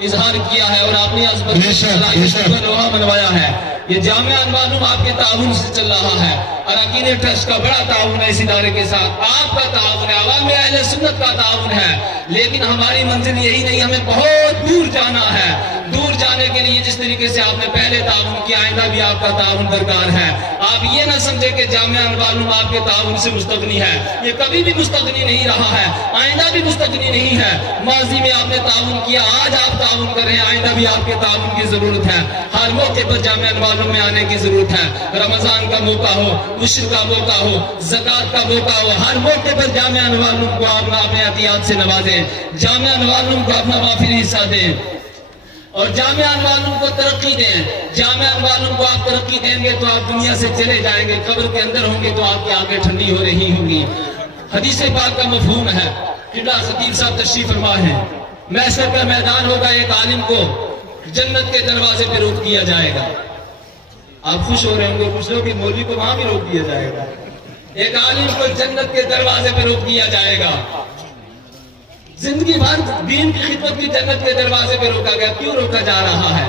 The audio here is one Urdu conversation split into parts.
اظہار کیا ہے اور اپنی عظمت کی صلاحیت کو لوہا منوایا ہے۔ یہ جامعہ انوار العلوم آپ کے تعاون سے چل رہا ہے۔ اراکین ٹرسٹ کا بڑا تعاون ہے اس ادارے کے ساتھ، آپ کا تعاون ہے، عوام اہل سنت کا تعاون ہے۔ لیکن ہماری منزل یہی نہیں، ہمیں بہت دور جانا ہے۔ دور جانے کے لیے جس طریقے سے آپ نے پہلے تعاون کیا، آئندہ بھی آپ کا تعاون درکار ہے۔ آپ یہ نہ سمجھے کہ جامعہ انوار العلوم آپ کے تعاون سے مستغنی ہے، یہ کبھی بھی مستغنی نہیں رہا ہے، آئندہ بھی مستغنی نہیں ہے۔ ماضی میں آپ نے تعاون کیا، آج آپ تعاون کر رہے ہیں، آئندہ بھی آپ کے تعاون کی ضرورت ہے۔ ہر موقع پر جامعہ انوار العلوم میں آنے کی ضرورت ہے۔ رمضان کا موقع ہو، عشر کا موقع ہو، زکوٰۃ کا موقع ہو، ہر موقع پر جامعہ انوار العلوم کو آپ اپنے عطیات سے نوازیں، جامعہ انوار العلوم کو اپنا وافر حصہ دیں اور جامعہ انوار العلوم کو ترقی دیں۔ جامعہ انوار العلوم کو آپ ترقی دیں گے تو آپ دنیا سے چلے جائیں گے، قبر کے اندر ہوں گے تو آپ کی آنکھیں ٹھنڈی ہو رہی ہوں گی۔ حدیث پاک کا مفہوم ہے، قبلہ خطیب صاحب تشریف فرما ہے، محشر کا میدان ہوگا، ایک عالم کو جنت کے دروازے پہ روک دیا جائے گا۔ آپ خوش ہو رہے ہوں گے کچھ لوگ کہ مولوی کو وہاں بھی روک دیا جائے گا۔ ایک عالم کو جنت کے دروازے پہ روک دیا جائے گا۔ زندگی بھر دین کی خدمت کی جنت کے دروازے پہ روکا گیا، کیوں روکا جا رہا ہے؟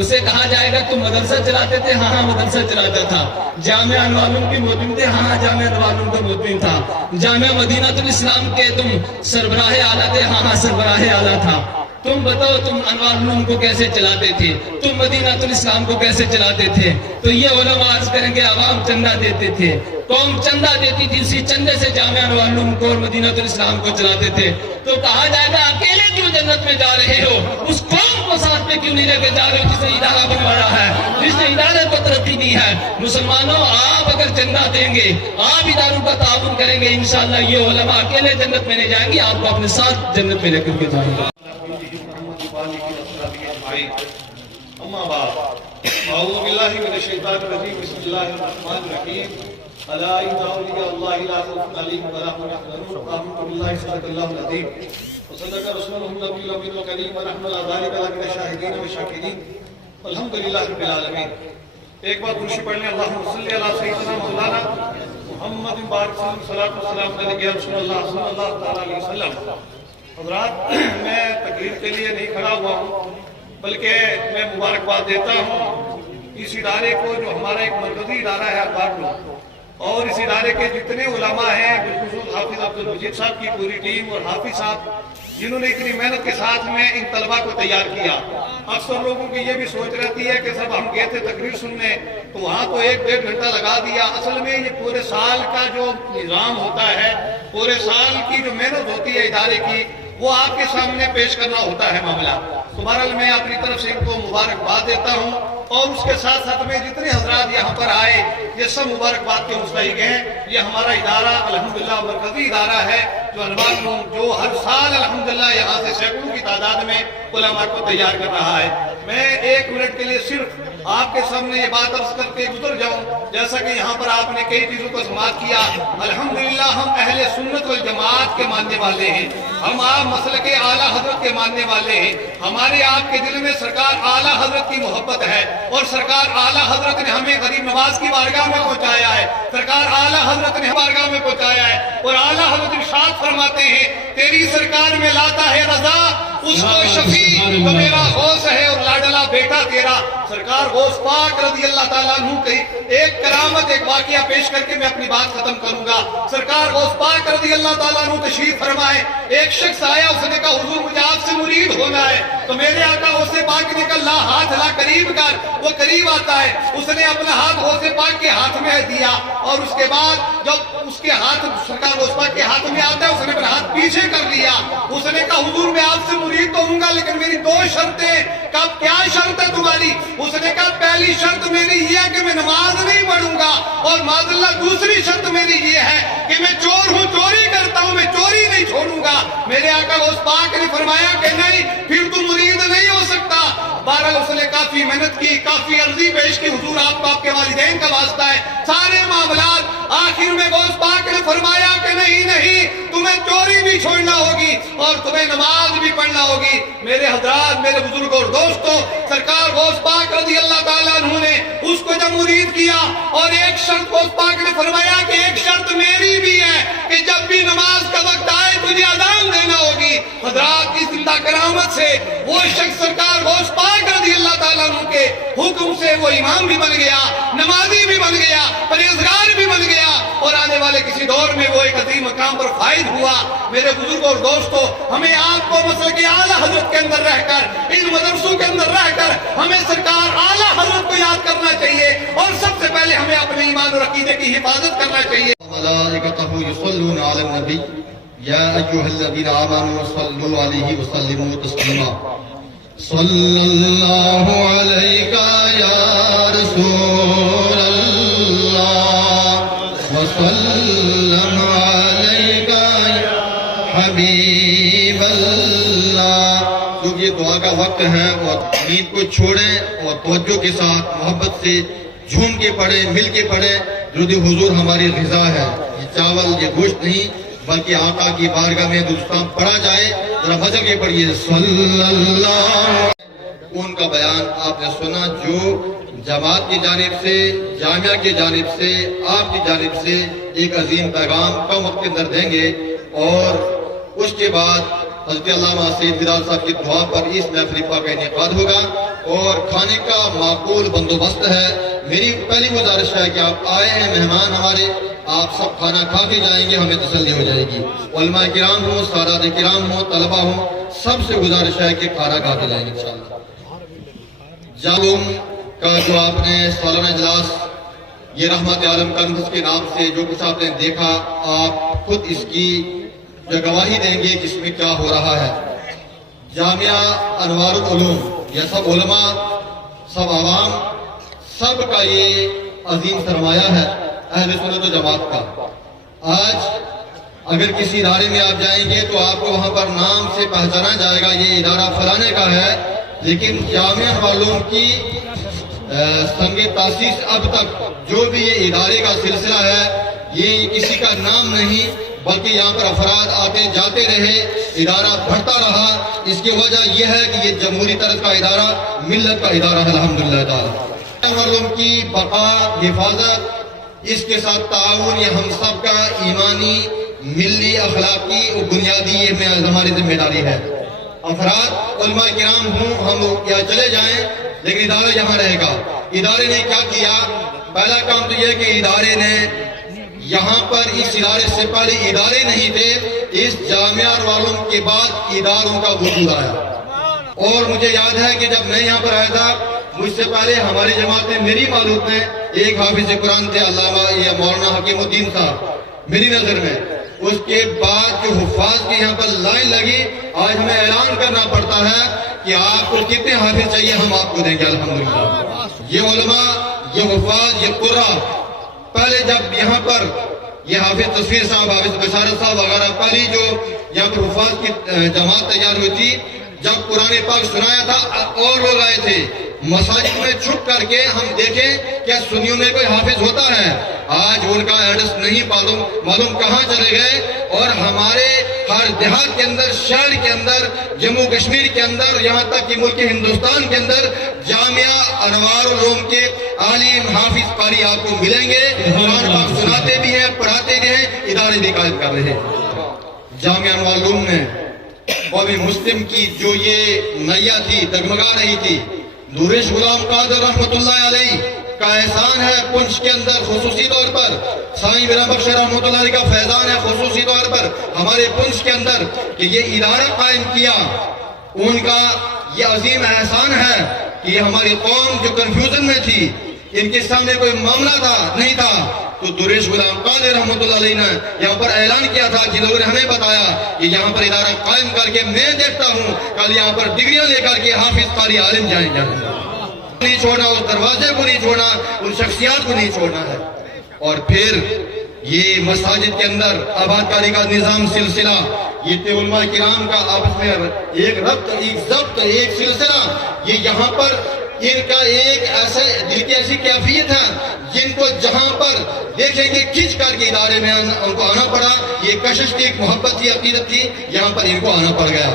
اسے کہا جائے گا تم مدرسہ چلاتے تھے؟ ہاں مدرسہ چلاتا تھا۔ جامعہ انوار العلوم کے مدین تھے؟ ہاں جامعہ انوار العلوم کا مدین تھا۔ جامعہ مدینہ الاسلام کے تم سربراہ اعلیٰ تھے؟ ہاں سربراہ اعلیٰ تھا۔ تم بتاؤ تم انوار العلوم کو کیسے چلاتے تھے، تم مدینہ الاسلام کو کیسے چلاتے تھے؟ تو یہ علماء عرض کریں گے عوام چندہ دیتے تھے، قوم چندہ دیتی تھی، اسی چندے سے جامعہ انوار العلوم کو اور مدینہ الاسلام کو چلاتے تھے۔ تو کہا جائے گا اکیلے کیوں جنت میں جا رہے ہو؟ اس قوم کو ساتھ میں کیوں نہیں لے کے جا رہے ہو جس نے ادارہ بنوایا ہے، جس نے ادارے کو ترقی دی ہے؟ مسلمانوں آپ اگر چندہ دیں گے، آپ اداروں کا تعاون کریں گے، انشاءاللہ یہ علماء اکیلے جنت میں نہیں جائیں گے، آپ کو اپنے ساتھ جنت میں لے کر کے جائیں گے۔ اما بعد اعوذ باللہ من الشیطان الرجیم بسم اللہ الرحمن الرحیم الا ان اولیاء اللہ لا خوف علیہم ولا هم يحزنون آمنت باللہ صدق اللہ العظیم وصدق رسولہ النبی الامین الکریم ونحن علی ذلک لمن الشاہدین والشاکرین والحمد للہ رب العالمین۔ ایک بار درود پڑھ لیں، اللہم صلی علی سیدنا مولانا محمد بارک صلاۃ والسلام علیہ رسول اللہ صلی اللہ تعالی علیہ وسلم۔ حضرات، میں تقریر کے لیے نہیں کھڑا ہوا ہوں، بلکہ میں مبارکباد دیتا ہوں اس ادارے کو جو ہمارا ایک مرکزی ادارہ ہے اخبار میں، اور اس ادارے کے جتنے علماء ہیں، بالخصوص حافظ عبدالمجید صاحب کی پوری ٹیم اور حافظ صاحب جنہوں نے اتنی محنت کے ساتھ میں ان طلباء کو تیار کیا۔ اکثر لوگوں کی یہ بھی سوچ رہتی ہے کہ صرف ہم گئے تھے تقریر سننے تو وہاں تو 1-1.5 گھنٹہ لگا دیا۔ اصل میں یہ پورے سال کا جو نظام ہوتا ہے، پورے سال کی جو محنت ہوتی ہے ادارے کی، وہ آپ کے سامنے پیش کرنا ہوتا ہے معاملہ۔ تو بہرحال میں اپنی طرف سے ان کو مبارکباد دیتا ہوں، اور اس کے ساتھ ساتھ میں جتنے حضرات یہاں پر آئے یہ سب مبارکباد کے مستحق ہیں۔ یہ ہمارا ادارہ الحمدللہ مرکزی ادارہ ہے جو انوار العلوم جو ہر سال الحمدللہ یہاں سے سینکڑوں کی تعداد میں علماء کو تیار کر رہا ہے۔ میں 1 منٹ کے لیے صرف آپ کے سامنے یہ بات عرض کر کے گزر جاؤں، جیسا کہ یہاں پر آپ نے کئی چیزوں کو سماعت کیا۔ الحمدللہ ہم اہل سنت والجماعت کے ماننے والے ہیں، ہم آپ مسلک اعلیٰ حضرت کے ماننے والے ہیں۔ ہمارے آپ کے دل میں سرکار اعلیٰ حضرت کی محبت ہے، اور سرکار اعلیٰ حضرت نے ہمیں غریب نواز کی بارگاہ میں پہنچایا ہے، سرکار اعلیٰ حضرت نے بارگاہ میں پہنچایا ہے، اور اعلیٰ حضرت ارشاد فرماتے ہیں تیری سرکار میں لاتا ہے رضا اس کو شفیع تو میرا غوث ہے اور لاڈلا بیٹا تیرا۔ سرکار غوث پاک رضی اللہ تعالیٰ عنہ کی ایک کرامت، ایک واقعہ پیش کر کے میں اپنی بات ختم کروں گا۔ سرکار غوث پاک رضی اللہ تعالیٰ عنہ تشریف فرمائے، ایک شخص آیا، اس نے کہا حضور مجھے آپ سے مرید ہونا ہے۔ تو میرے آقا غوث پاک نے کہا لا ہاتھ لا قریب کر، وہ قریب آتا ہے، اس نے اپنا ہاتھ غوث پاک کے ہاتھ میں دیا، اور اس کے بعد جب اس کے ہاتھ سرکار غوث پاک کے ہاتھ میں آتا ہے اس نے اپنا ہاتھ پیچھے کر لیا۔ اس نے کہا حضور میں آپ سے مرید تو ہوں گا لیکن میری 2 شرطیں۔ کہا کیا شرط ہے تمہاری؟ اس نے کہا پہلی شرط میری یہ ہے کہ میں نماز نہیں پڑھوں گا، اور معاذ اللہ دوسری شرط میری یہ ہے کہ میں چور ہوں، چوری کرتا ہوں، میں چوری نہیں چھوڑوں گا۔ میرے آقا غوث پاک نے فرمایا کہ نہیں پھر تو مرید نہیں ہو سکتا۔ بہرحال اس نے کافی محنت کی، کافی عرضی پیش کی، حضور آپ کو آپ کے والدین کا واسطہ ہے، سارے معاملات۔ آخر میں غوث پاک نے فرمایا کہ نہیں تمہیں چوری بھی چھوڑنا ہوگی اور تمہیں نماز بھی پڑھنا ہوگی۔ میرے حضرات، میرے بزرگوں اور دوستوں، سرکار غوث پاک رضی اللہ تعالیٰ عنہ نے اس کو جب مرید کیا، اور ایک شرط غوث پاک نے فرمایا کہ ایک شرط میری بھی ہے کہ جب بھی نماز کا وقت آئے تجھے اذان دینا ہوگی۔ حضرات کی زندہ کرامت سے وہ شخص سرکار غوث پاک رضی اللہ تعالیٰ عنہ کے حکم سے وہ امام بھی بن گیا، نمازی بھی بن گیا، پرہیزگار بھی بن گیا، اور آنے والے کسی دور میں وہ ایک عظیم مقام پر فائز ہوا۔ میرے بزرگوں اور دوستوں، ہمیں آپ کو مسلک اعلیٰ حضرت کے اندر رہ کر، ان مدرسوں کے اندر رہ کر ہمیں سرکار اعلیٰ حضرت کو یاد کرنا چاہیے، اور سب سے پہلے ہمیں اپنے ایمان اور عقیدے کی حفاظت کرنا چاہیے۔ ملائکتہ یصلون علی النبی یا ایھا الذین آمنوا صلوا علیہ وسلموا تسلیما۔ صلی اللہ علیکہ یا رسول اللہ وسلم علیکہ یا حبیب اللہ۔ کیونکہ یہ دعا کا وقت ہے اور نیند کو چھوڑیں اور توجہ کے ساتھ محبت سے جھوم کے پڑھیں، مل کے پڑھیں۔ درود حضور ہماری غذا ہے، یہ چاول یہ گوشت نہیں بلکہ آقا کی بارگاہ میں دوستان پڑھا جائے۔ ذرا بچل کے پڑھیے صلی اللہ۔ ان کا بیان آپ نے سنا جو جماعت کی جانب سے، جامعہ کی جانب سے، آپ کی جانب سے ایک عظیم پیغام کم وقت کے اندر دیں گے، اور اس کے بعد حضرت علامہ سید بلال صاحب کی دعا پر اس محفل پاک کا انعقاد ہوگا، اور کھانے کا معقول بندوبست ہے۔ میری پہلی گزارش ہے کہ آپ آئے ہیں مہمان ہمارے، آپ سب کھانا کھا کے جائیں گے، ہمیں تسلی ہو جائے گی۔ علماء کرام ہوں، سادات کرام ہوں، طلبہ ہوں، سب سے گزارش ہے کہ کھانا کھا کے جائیں گے انشاءاللہ۔ جالوم کا جو آپ نے سالانہ اجلاس، یہ رحمت عالم کنفرنس کے نام سے جو کچھ آپ نے دیکھا، آپ خود اس کی جو گواہی دیں گے کہ اس میں کیا ہو رہا ہے۔ جامعہ انوار العلوم، یہ سب علماء، سب عوام، سب کا یہ عظیم سرمایہ ہے اہل سنت و جماعت کا۔ آج اگر کسی ادارے میں آپ جائیں گے تو آپ کو وہاں پر نام سے پہچانا جائے گا یہ ادارہ فلانے کا ہے، لیکن جامعہ علوم کی سنگ تاسیس اب تک جو بھی یہ ادارے کا سلسلہ ہے، یہ کسی کا نام نہیں بلکہ یہاں پر افراد آتے جاتے رہے، ادارہ بڑھتا رہا۔ اس کی وجہ یہ ہے کہ یہ جمہوری طرز کا ادارہ، ملت کا ادارہ ہے الحمدللہ تعالی۔ علوم کی بقا، حفاظت، اس کے ساتھ تعاون، یہ ہم سب کا ایمانی، ملی، اخلاقی اور بنیادی یہ ہماری ذمہ داری ہے۔ افراد علماء کرام ہوں، ہم یا چلے جائیں لیکن ادارہ یہاں رہے گا۔ ادارے نے کیا کیا؟ پہلا کام تو یہ کہ ادارے نے یہاں پر اس ادارے سے پہلے ادارے نہیں تھے، اس جامعہ علوم کے بعد اداروں کا وجود آیا۔ اور مجھے یاد ہے کہ جب میں یہاں پر آیا تھا، مجھ سے پہلے ہماری جماعت میں، میری معلوم میں ایک حافظ قرآن تھے علامہ یا مولانا حکیم الدین صاحب میری نظر میں۔ اس کے بعد جو حفاظ کی یہاں پر لائن لگی، آج ہمیں اعلان کرنا پڑتا ہے کہ آپ کو کتنے حافظ چاہیے، ہم آپ کو دیں گے الحمدللہ۔ یہ علماء، یہ حفاظ، یہ قرآ، پہلے جب یہاں پر یہ حافظ تصویر صاحب، حافظ بشارت صاحب وغیرہ، پہلی جو یہاں پر حفاظ کی جماعت تیار ہوئی تھی، جب قرآن پاک سنایا تھا اور لوگ آئے تھے، مساجد میں چھپ کر کے ہم دیکھیں کیا سنیوں میں کوئی حافظ ہوتا ہے؟ آج ان کا ایڈریس نہیں معلوم کہاں چلے گئے، اور ہمارے ہر دیہات کے اندر، شہر کے اندر، جموں کشمیر کے اندر، یہاں تک کہ ملک ہندوستان کے اندر جامعہ انوار العلوم کے عالم حافظ قاری آپ کو ملیں گے، قرآن پاک سناتے بھی ہیں، پڑھاتے بھی ہیں، ادارے بھی قائم کر رہے ہیں۔ جامعہ انوار العلوم میں قوم مسلم کی جو یہ نیا تھی، ڈگمگا رہی تھی، درویش غلام قادر رحمت اللہ علیہ کا احسان ہے پنچ کے اندر خصوصی طور پر، سائیں میرا بخش رحمت اللہ علیہ کا فیضان ہے خصوصی طور پر ہمارے پنچ کے اندر کہ یہ ادارہ قائم کیا۔ ان کا یہ عظیم احسان ہے کہ ہماری قوم جو کنفیوژن میں تھی، ان کے سامنے کوئی معاملہ نہیں تھا، تو درویش غلام قادر رحمت اللہ علیہ نے یہاں پر اعلان کیا تھا، جن لوگوں نے ہمیں بتایا کہ یہاں پر ادارہ قائم کر کے میں دیکھتا ہوں کل یہاں پر ڈگریاں لے کر کے حافظ قاری عالم جائیں گے، نہیں چھوڑنا، اس دروازے کو نہیں چھوڑنا، ان شخصیات کو نہیں چھوڑنا ہے۔ اور پھر یہ مساجد کے اندر آباد کاری کا نظام، سلسلہ، یہ علماء کرام کا آپس میں ایک ربط، ایک ضبط، ایک سلسلہ، یہ یہاں پر ان کا ایک ایسا دل کی ایسی کیفیت ہے جن کو جہاں پر دیکھیں گے کھنچ کر کے ادارے میں ان کو آنا پڑا۔ یہ کشش کی ایک محبت تھی، عقیدت تھی، یہاں پر ان کو آنا پڑ گیا۔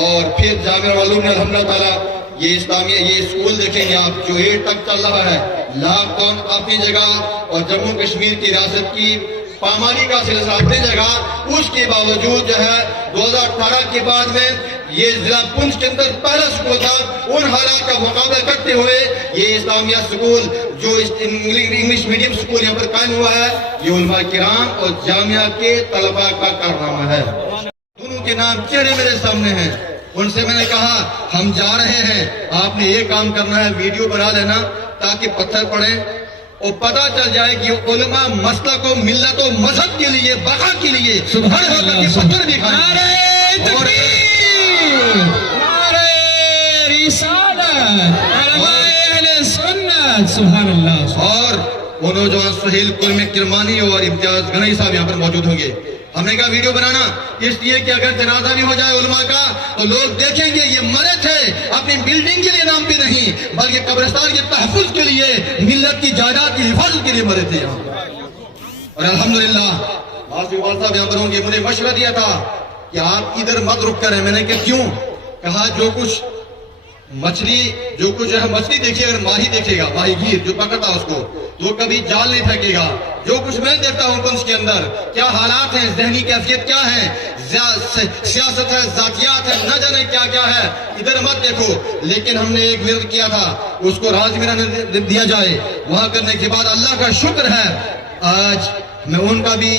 اور پھر جامعہ علوم نے الحمدللہ تعالیٰ یہ اسلامیہ، یہ اسکول دیکھیں گے آپ جو 8 تک چل رہا ہے، لاک ڈاؤن اپنی جگہ، اور جموں کشمیر کی ریاست کی پامالی کا سلسلہ اپنی جگہ، اس کے باوجود جو ہے 2018 کے بعد میں یہ ضلع پنچ کے اندر پہلا سکول تھا، ان حالات کا مقابلہ کرتے ہوئے یہ اسلامیہ سکول جو انگلش میڈیم سکول یہاں پر قائم ہوا ہے، یہ علماء کرام اور جامعہ کے طلباء کا کارنامہ ہے۔ دونوں کے نام چہرے میرے سامنے ہیں، ان سے میں نے کہا ہم جا رہے ہیں، آپ نے یہ کام کرنا ہے، ویڈیو بنا لینا تاکہ پتھر پڑے اور پتہ چل جائے کہ علماء مسلک و ملت و مذہب کے لیے، بقا کے لیے ہر وقت کی پتھر بھی کھائیں گے۔ اور سبحان اللہ۔ اور وہ نوجوان سہیل قلم کرمانی اور امتیاز گنئی صاحب یہاں پر موجود ہوں گے۔ ہم نے کہا ویڈیو بنانا اس لیے کہ اگر جنازہ بھی ہو جائے علماء کا تو لوگ دیکھیں گے یہ مرے تھے اپنی بلڈنگ کے لیے نام پہ نہیں بلکہ قبرستان کے تحفظ کے لیے، ملت کی جائیداد کی حفاظت کے لیے مرے تھے یہاں۔ اور الحمدللہ آصف اقبال صاحب یہاں پر ہوں گے، مجھے مشورہ دیا تھا کہ آپ ادھر مت رک کریں۔ میں نے کہا کیوں؟ کہا جو کچھ مچھلی جو ہے مچھلی دیکھیے، اگر ماہی دیکھے گا، ماہی گیر جو پکڑتا اس کو تو کبھی جال نہیں پھینکے گا۔ جو کچھ میں دیکھتا ہوں کنس کے اندر کیا حالات ہیں، ذہنی کیفیت کیا ہے، سیاست ہے، ذاتیات ہے، نہ جانے کیا کیا ہے، ادھر مت دیکھو۔ لیکن ہم نے ایک ورد کیا تھا اس کو راز میرا دیا جائے، وہاں کرنے کے بعد اللہ کا شکر ہے آج میں ان کا بھی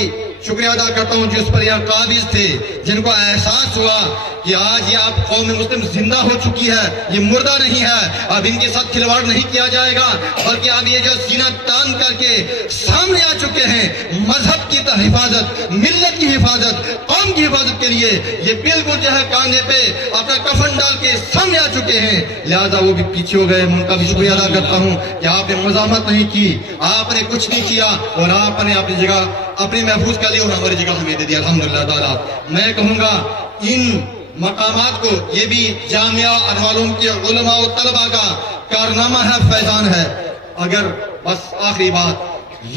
شکریہ ادا کرتا ہوں جو اس پر یہاں قابض تھے، جن کو احساس ہوا کہ آج یہ آپ قوم مسلم زندہ ہو چکی ہے، یہ مردہ نہیں ہے، اب ان کے ساتھ کھلواڑ نہیں کیا جائے گا، بلکہ اب یہ جو سینہ تان کر کے سامنے آ چکے ہیں مذہب کی حفاظت، ملت کی حفاظت، قوم کی حفاظت کے لیے، یہ بالکل جو ہے کاندھے پہ اپنا کفن ڈال کے سامنے آ چکے ہیں، لہذا وہ بھی پیچھے ہو گئے۔ میں ان کا بھی شکریہ ادا کرتا ہوں کہ آپ نے مزاحمت نہیں کی، آپ نے کچھ نہیں کیا اور آپ نے اپنی جگہ اپنی محفوظ کر لی اور ہماری جگہ ہمیں دے دیا الحمدللہ تعالیٰ۔ میں کہوں گا ان مقامات کو، یہ بھی جامعہ انواروں کے علماء و طلباء کا کارنامہ ہے، فیضان ہے۔ اگر بس آخری بات،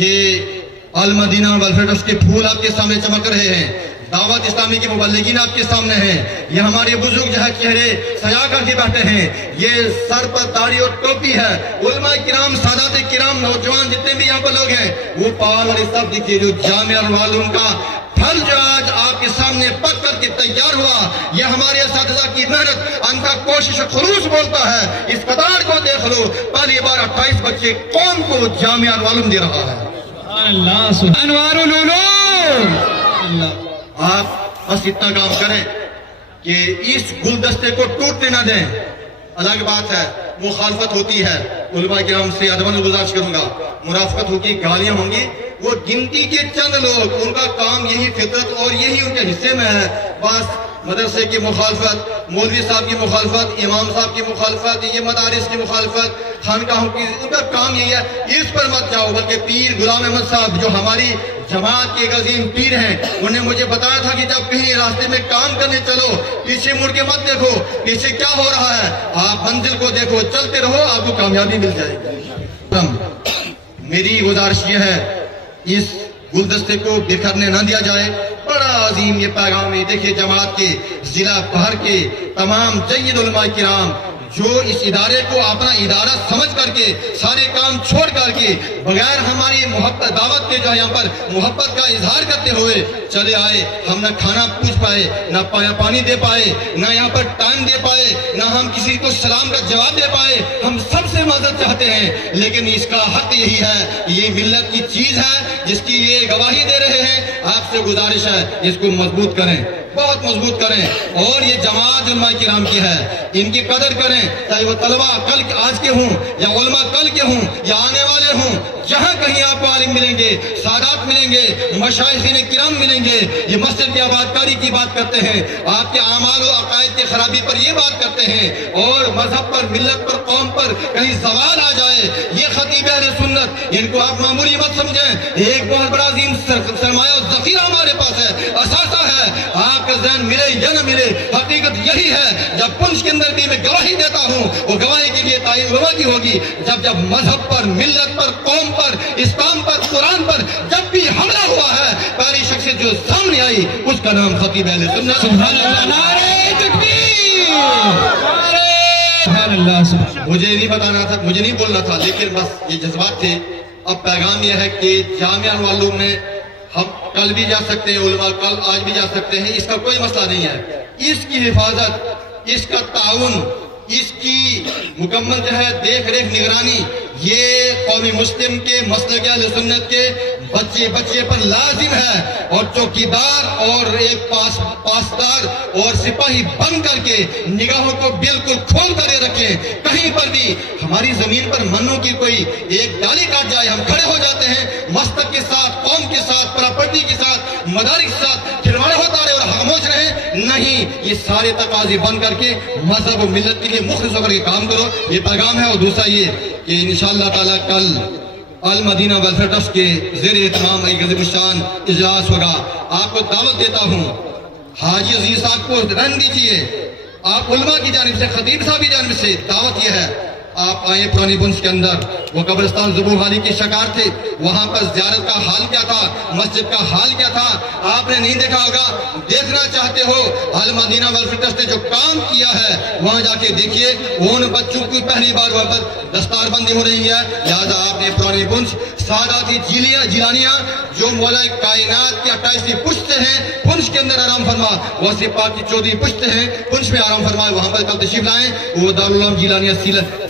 یہ المدینہ ویلفیئر ٹرسٹ کے پھول آپ کے سامنے چمک رہے ہیں، دعوت اسلامی کے مبلغین آپ کے سامنے ہیں، یہ ہمارے بزرگ جو ہے چہرے سجا کر کے بیٹھے ہیں، یہ سر پر داڑھی اور ٹوپی ہے، علماء کرام، سادات کرام، نوجوان جتنے بھی یہاں پر لوگ ہیں وہ پال والے سب دیکھیے، جو جامعہ والوں کا پھل جو آج آپ کے سامنے پک کر کے تیار ہوا، یہ ہمارے اساتذہ کی محنت، ان کا کوشش و خلوص بولتا ہے۔ اس قطار کو دیکھ لو، پہلی بار 28 بچے قوم کو جامعہ العلوم دے رہا ہے۔ انوار العلوم۔ آپ بس اتنا کام کریں کہ اس گلدستے کو ٹوٹنے نہ دیں۔ الگ بات ہے مخالفت ہوتی ہے، علماء کرام سے ادب گزارش کروں گا، مرافقت ہوگی، گالیاں ہوں گی، وہ گنتی کے چند لوگ، ان کا کام یہی فطرت اور یہی ان کے حصے میں ہے، بس مدرسے کی مخالفت، مولوی صاحب کی مخالفت، امام صاحب کی مخالفت، یہ مدارس کی مخالفت، خانقاہوں کی، ان کا کام یہی ہے۔ اس پر مت جاؤ، بلکہ پیر غلام احمد صاحب جو ہماری جماعت کے عظیم پیر ہیں، انہوں نے مجھے بتایا تھا کہ جب کہیں راستے میں کام کرنے چلو، پیچھے مڑ کے مت دیکھو پیچھے کیا ہو رہا ہے، آپ منزل کو دیکھو، چلتے رہو، آپ کو کامیابی مل جائے گی۔ میری گزارش یہ ہے اس گلدستے کو بکھرنے نہ دیا جائے۔ بڑا عظیم یہ پیغام ہے، دیکھیے جماعت کے ضلع بھر کے تمام جید علماء کرام جو اس ادارے کو اپنا ادارہ سمجھ کر کے سارے کام چھوڑ کر کے بغیر ہماری محبت دعوت کے جو ہے یہاں پر محبت کا اظہار کرتے ہوئے چلے آئے، ہم نہ کھانا پوچھ پائے، نہ پانی دے پائے، نہ یہاں پر ٹائم دے پائے، نہ ہم کسی کو سلام کا جواب دے پائے، ہم سب سے مدد چاہتے ہیں، لیکن اس کا حق یہی ہے، یہ ملت کی چیز ہے جس کی یہ گواہی دے رہے ہیں، آپ سے گزارش ہے اس کو مضبوط کریں، بہت مضبوط کریں، اور یہ جماعت علماء کرام کی ہے، ان کی قدر کریں، چاہے وہ طلبہ کل آج کے ہوں یا علماء کل کے ہوں یا آنے والے ہوں، جہاں کہیں آپ کو عالم ملیں گے، سادات ملیں گے، مشائخین کرام ملیں گے، یہ مسجد کی آبادکاری کی بات کرتے ہیں، آپ کے اعمال و عقائد کی خرابی پر یہ بات کرتے ہیں، اور مذہب پر، ملت پر، قوم پر کہیں زوال آ جائے، یہ خطیب اہل سنت، ان کو آپ معمولی مت سمجھیں، ایک بہت بڑا عظیم سرمایہ و ذخیرہ ہمارے پاس ہے، اثاثہ ہے، آپ کا ذہن ملے یا نہ ملے، حقیقت یہی ہے، جب پنچ کے اندر بھی میں گواہی دیتا ہوں، وہ گواہی کے لیے تعین علماء کی ہوگی، جب مذہب پر، ملت پر، قوم پر، اسلام پر، قرآن پر جب بھی حملہ ہوا ہے، پہلی شخصیت جو سامنے آئی اس کا نام خطیب اہل سنت۔ سبحان اللہ، نعرہ تکبیر، سبحان اللہ۔ مجھے نہیں بتانا تھا، مجھے نہیں بولنا تھا، لیکن بس یہ جذبات تھے۔ اب پیغام یہ ہے کہ جامعہ والوں میں ہم کل بھی جا سکتے ہیں، علماء کل آج بھی جا سکتے ہیں، اس کا کوئی مسئلہ نہیں ہے۔ اس کی حفاظت، اس کا تعاون، اس کی مکمل جو ہے دیکھ ریکھ نگرانی یہ قوم مسلم کے مسلک اہل سنت کے بچے بچے پر لازم ہے، اور چوکیدار اور ایک پاسدار اور سپاہی بن کر کے نگاہوں کو بالکل کھول کر رکھیں۔ کہیں پر بھی ہماری زمین پر منوں کی کوئی ایک ڈالی کاٹ جائے ہم کھڑے ہو جاتے ہیں، مسلک کے ساتھ، قوم کے ساتھ، پراپرٹی کے ساتھ، مدارس کے ساتھ کھلواڑ ہوتا رہے اور خاموش رہے نہیں۔ یہ سارے تقاضے بن کر کے مذہب و ملت کے لیے مخلص ہو کر کے کام کرو، یہ پیغام ہے۔ اور دوسرا یہ کہ انشاءاللہ تعالیٰ کل المدینہ ویلفیئر ٹرسٹ کے زیر اہتمام ایک عظیم الشان اجلاس ہوگا۔ آپ کو دعوت دیتا ہوں، حاجی عزیز صاحب کو رہن دیجیے، آپ علماء کی جانب سے، خطیب صاحب کی جانب سے دعوت یہ ہے، آپ آئیں پرانی بنس کے اندر، وہ قبرستان زبور والی کی شکار تھے، وہاں پر زیارت کا حال کیا تھا، مسجد کا حال کیا تھا، آپ نے نہیں دیکھا ہوگا، دیکھنا چاہتے ہو المدینہ ویلفیئر ٹرسٹ نے جو کام کیا ہے وہاں جا کے دیکھیے، ان بچوں کی پہلی بار وہاں پر دستار بندی ہو رہی ہے۔ لہذا آپ نے پرانی بنس ساداتی جیلانیاں جو مولا کائنات کی 28ویں پشت ہیں، پنچ کے اندر آرام فرما، ویسے پاک کی 14ویں پشت ہیں، پنچ میں آرام فرمائے، وہاں پر کل تشریف لائیں۔ وہ دارالعلوم جیلانیہ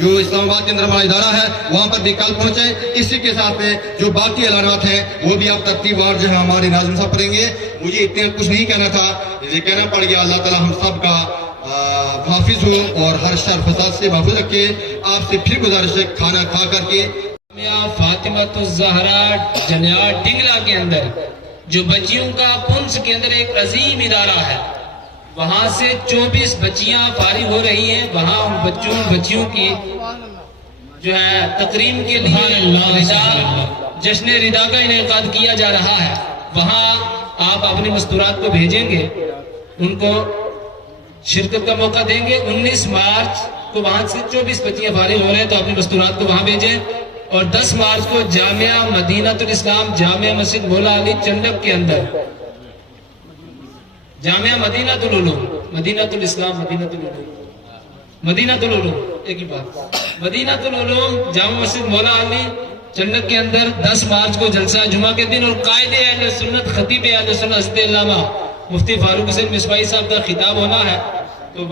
جو اسلام آباد کے اندر ہمارا ادارہ ہے وہاں پر بھی کل پہنچیں۔ اسی کے ساتھ میں جو باقی اعلانات ہیں وہ بھی آپ ترتیب وار جو ہے ہمارے ناظرین صاحب پڑھیں گے۔ مجھے اتنے کچھ نہیں کہنا تھا، یہ کہنا پڑ گیا۔ اللہ تعالیٰ ہم سب کا محافظ ہو اور ہر شر فساد سے محفوظ رکھے۔ آپ سے پھر گزارش ہے کھانا کھا کر کے فاطمہ الزہرا جنیا ڈنگلا کے اندر جو بچیوں کا پنس کے اندر ایک عظیم ادارہ ہے، وہاں سے 24 بچیاں فارغ ہو رہی ہیں، وہاں ان بچیوں کی جو ہے تقریم کے لیے جشن ردا کا انعقاد کیا جا رہا ہے۔ وہاں آپ اپنے مستورات کو بھیجیں گے، ان کو شرکت کا موقع دیں گے۔ 19 مارچ کو وہاں سے 24 بچیاں فارغ ہو رہے ہیں تو اپنی مستورات کو وہاں بھیجیں، اور 10 مارچ کو جامعہ مدینہ الاسلام جامعہ مسجد مولا علی چنڈک کے اندر جامعہ مدینہ العلوم مدینہ الاسلام مدینہ العلوم ایک ہی بات مدینہ العلوم جامعہ مسجد مولا علی چنڈک کے اندر 10 مارچ کو جلسہ جمعہ کے دن، اور قائد اہل سنت خطیب اہل سنت حضرت علامہ مفتی فاروق حسین مصباحی صاحب کا خطاب ہونا ہے۔ تو